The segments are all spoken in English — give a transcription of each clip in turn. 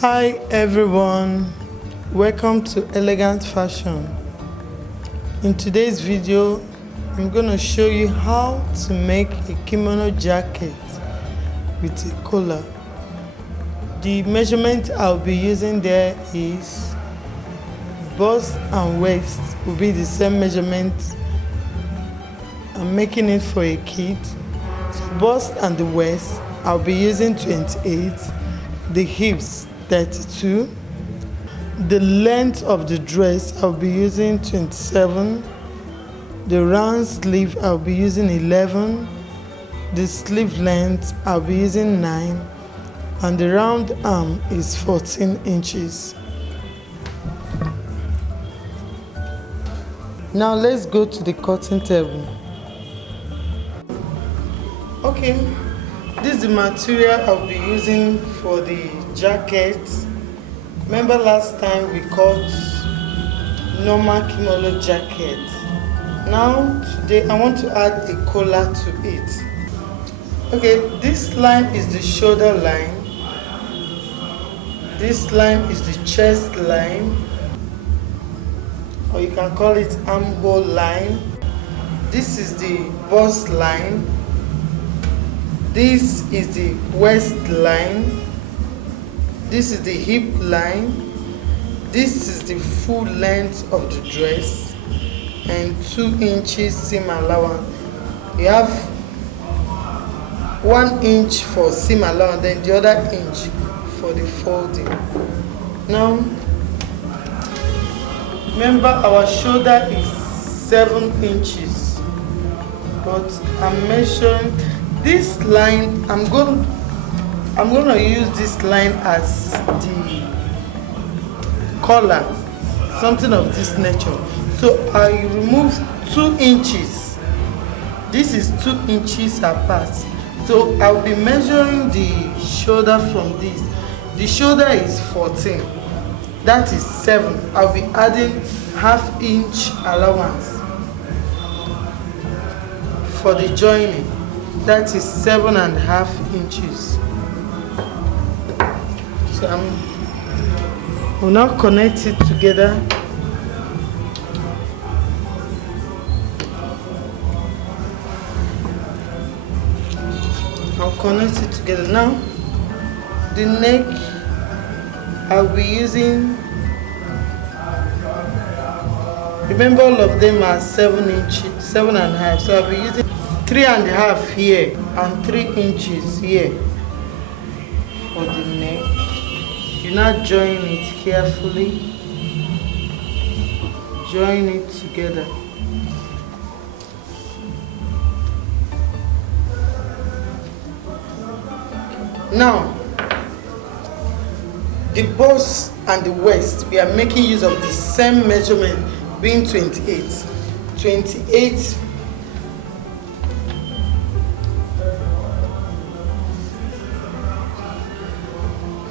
Hi everyone, welcome to Elegant Fashion. In today's video, I'm going to show you how to make a kimono jacket with a collar. The measurement I'll be using there is bust and waist will be the same measurement. I'm making it for a kid. So bust and the waist I'll be using 28, the hips 32, the length of the dress I'll be using 27, the round sleeve I'll be using 11, the sleeve length I'll be using 9, and the round arm is 14 inches. Now let's go to the cutting table. Okay, this is the material I'll be using for the jacket. Remember last time we cut normal kimono jacket. Now today I want to add a collar to it. Okay, this line is the shoulder line. This line is the chest line, or you can call it armhole line. This is the bust line. This is the waist line. This is the hip line. This is the full length of the dress and 2 inches seam allowance. You have 1 inch for seam allowance, then the other inch for the folding. Now, remember our shoulder is 7 inches, but I'm measuring this line. I'm going to use this line as the collar, something of this nature. So I remove 2 inches. This is 2 inches apart. So I'll be measuring the shoulder from this. The shoulder is 14. That is 7. I'll be adding ½ inch allowance for the joining. That is 7.5 inches. So we'll now connect it together. I'll connect it together. Now, the neck I'll be using, remember all of them are 7 inches, 7.5. So I'll be using 3.5 here and 3 inches here for the neck. You now join it carefully. Join it together. Now, the bust and the waist, we are making use of the same measurement, being 28. 28.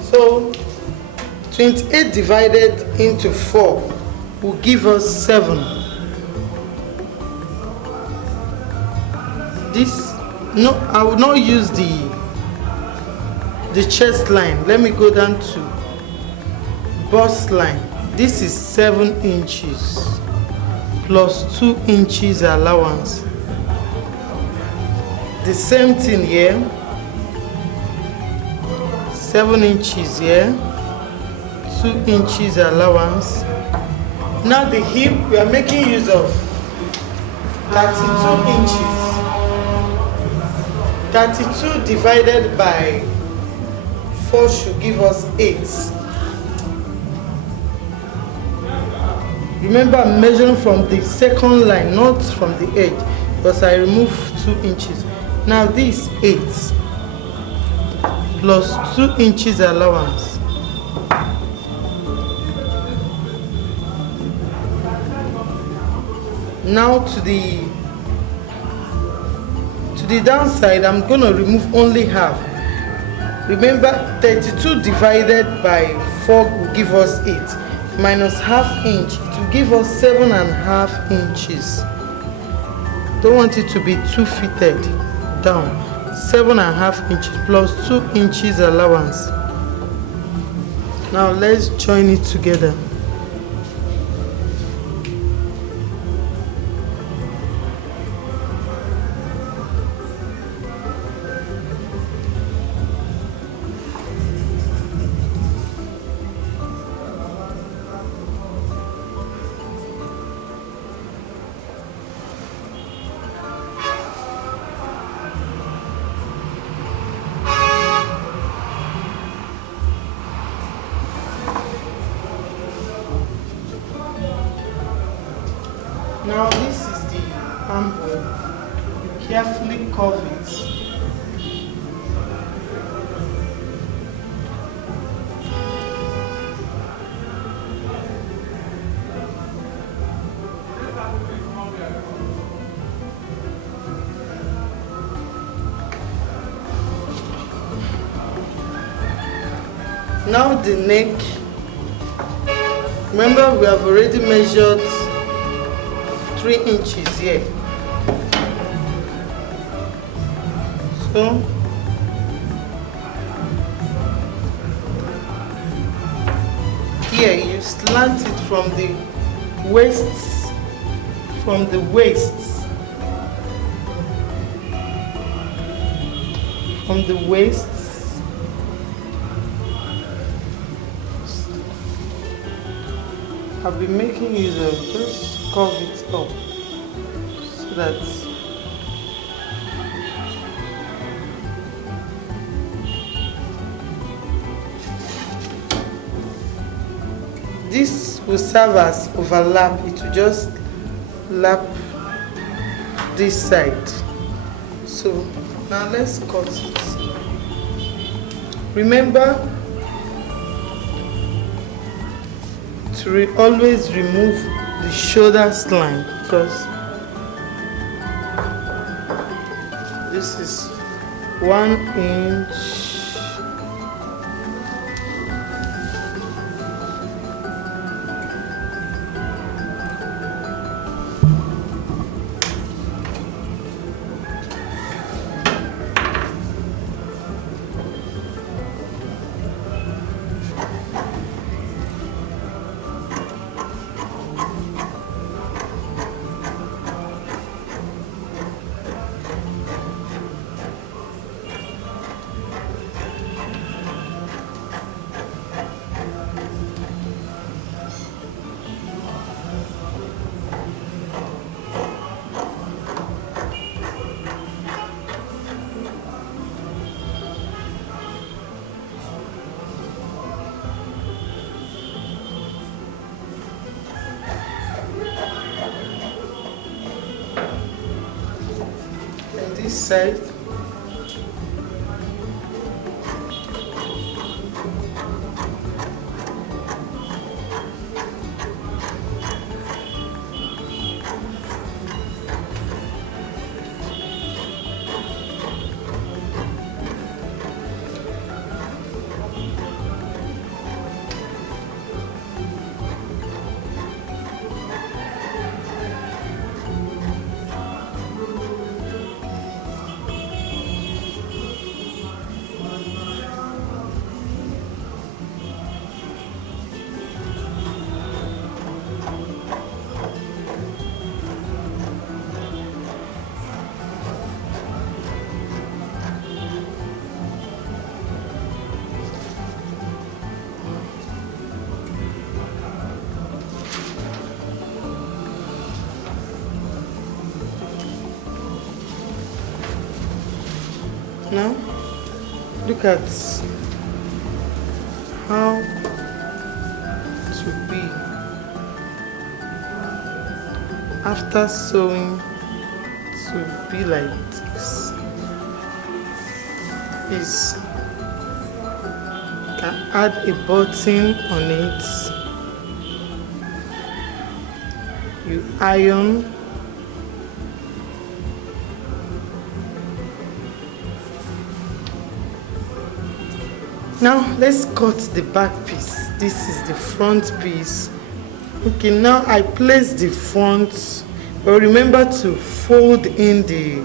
So 28 divided into 4 will give us 7. This, no, I will not use the chest line. Let me go down to bust line. This is 7 inches plus 2 inches allowance. The same thing here. 7 inches here, 2 inches allowance. Now the hip, we are making use of 32 inches. 32 divided by 4 should give us 8. Remember, I'm measuring from the second line, not from the edge, because I removed 2 inches. Now this 8 plus 2 inches allowance. Now to the downside, I'm going to remove only half. Remember, 32 divided by 4 will give us 8. Minus ½ inch, it will give us 7.5 inches. Don't want it to be too fitted down. 7.5 inches plus 2 inches allowance. Now let's join it together. Now this is the armhole. You carefully curve it. Now the neck. Remember, we have already measured 3 inches here. So here you slant it from the waist, from the waist, from the waist. I've been making use of just curve it up so that this will serve as overlap. It will just lap this side. So now let's cut it. Remember to always remove the shoulder line, because this is 1 inch. This side. Now, look at how to be after sewing to be like this. Is can add a button on it. You iron. Now let's cut the back piece. This is the front piece. Okay, now I place the front, but remember to fold in the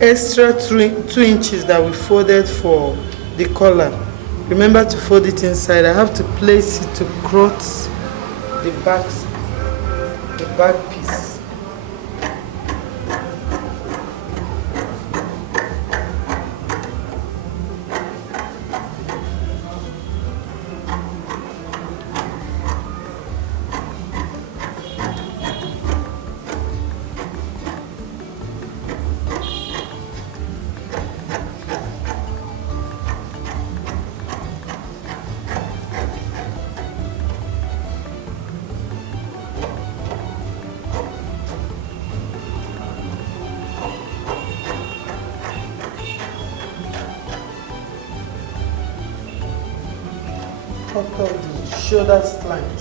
extra 2 inches that we folded for the collar. Remember to fold it inside. I have to place it to cross the back piece. Cut off the shoulder slant.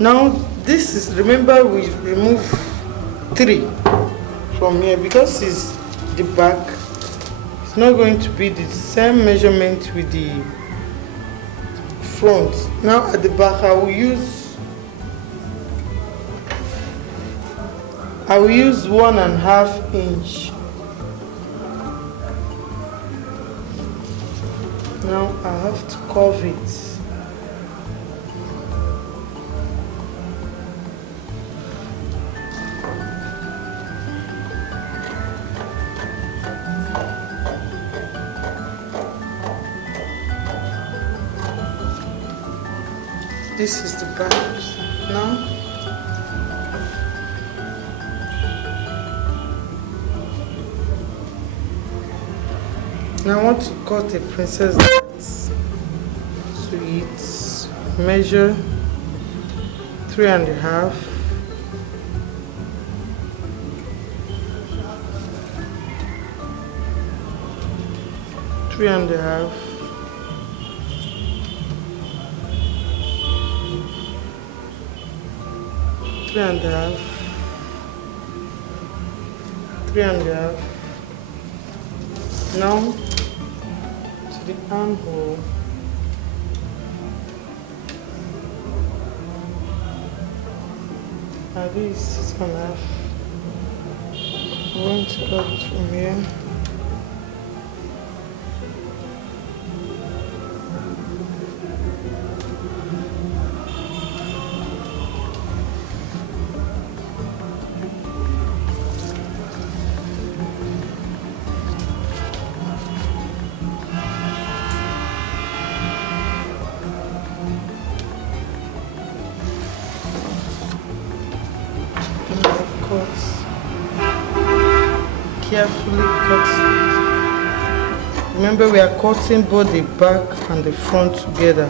Now this is, remember we remove 3 from here because it's the back. It's not going to be the same measurement with the front. Now at the back I will use 1.5 inch. Now I have to curve it. This is the back now. Now I want to cut a princess to it. Measure 3.5. Three and a half. Three and a half. 3.5. Now to the armhole. Now this is 6.5. I'm going to cut it from here. Carefully cut. Remember, we are cutting both the back and the front together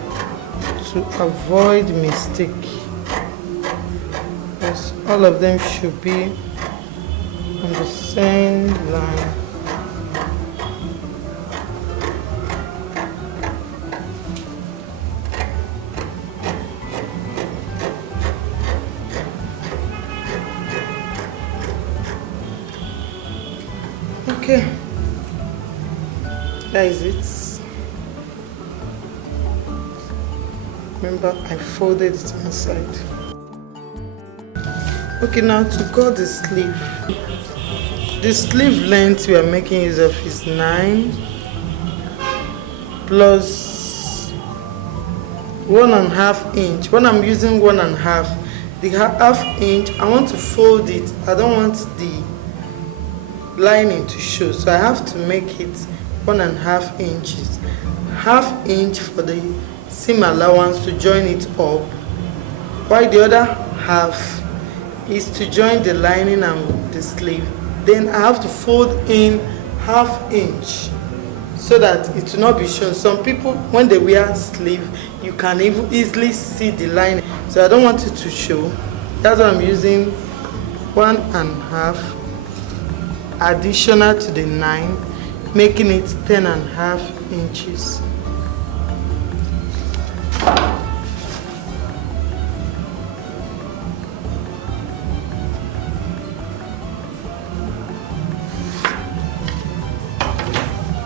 to avoid mistake. Yes, all of them should be on the same line. Okay, that is it. Remember, I folded it inside. Okay, now to cut the sleeve. The sleeve length we are making use of is 9 plus 1.5 inch. When I'm using 1.5, the half inch, I want to fold it. I don't want the lining to show, so I have to make it 1.5 inches. Half inch for the seam allowance to join it up, while the other half is to join the lining and the sleeve. Then I have to fold in half inch so that it will not be shown. Some people, when they wear sleeve, you can even easily see the lining, so I don't want it to show. That's why I'm using 1.5 additional to the 9, making it 10.5 inches.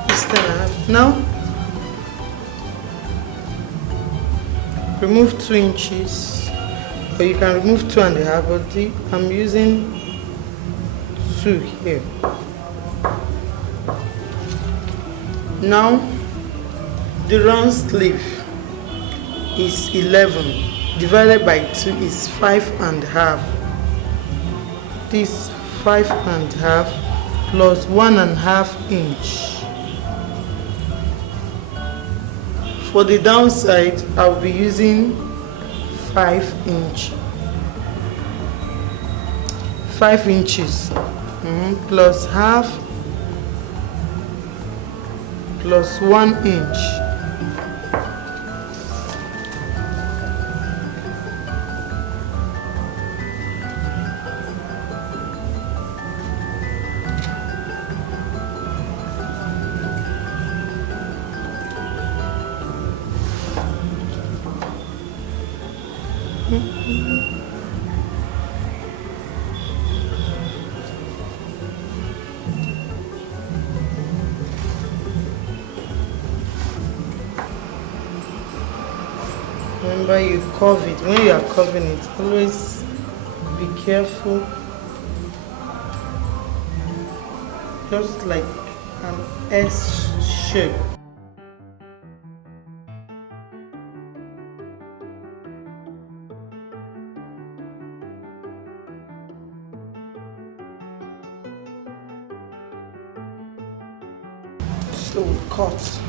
It's 10.5. Now remove 2 inches, or you can remove 2.5, but I'm using 2 here. Now the round sleeve is 11 divided by 2 is 5.5. This 5.5 plus 1.5 inch. For the downside, I'll be using 5 inch. 5 inches plus half plus 1 inch. Remember, you curve it. When you are curving it, always be careful. Just like an S shape. So we cut.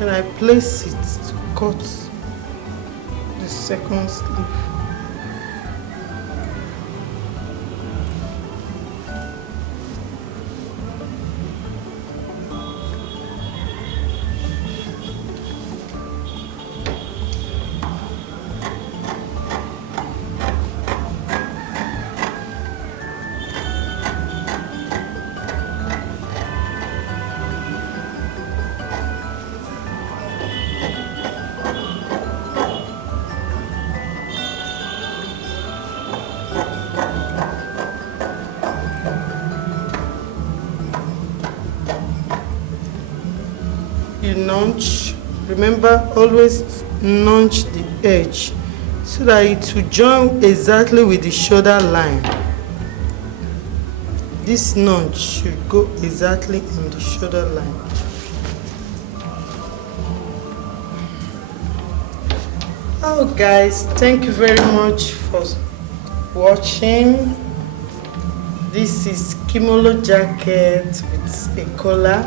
And I place it to cut the second sleeve. You notch, remember, always notch the edge so that it will join exactly with the shoulder line. This notch should go exactly on the shoulder line. Oh guys, thank you very much for watching. This is Komono Jacket with a collar.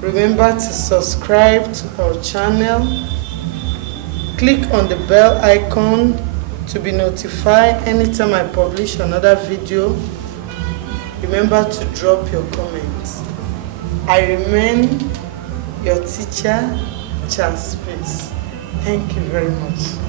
Remember to subscribe to our channel. Click on the bell icon to be notified anytime I publish another video. Remember to drop your comments. I remain your teacher, Charles. Thank you very much.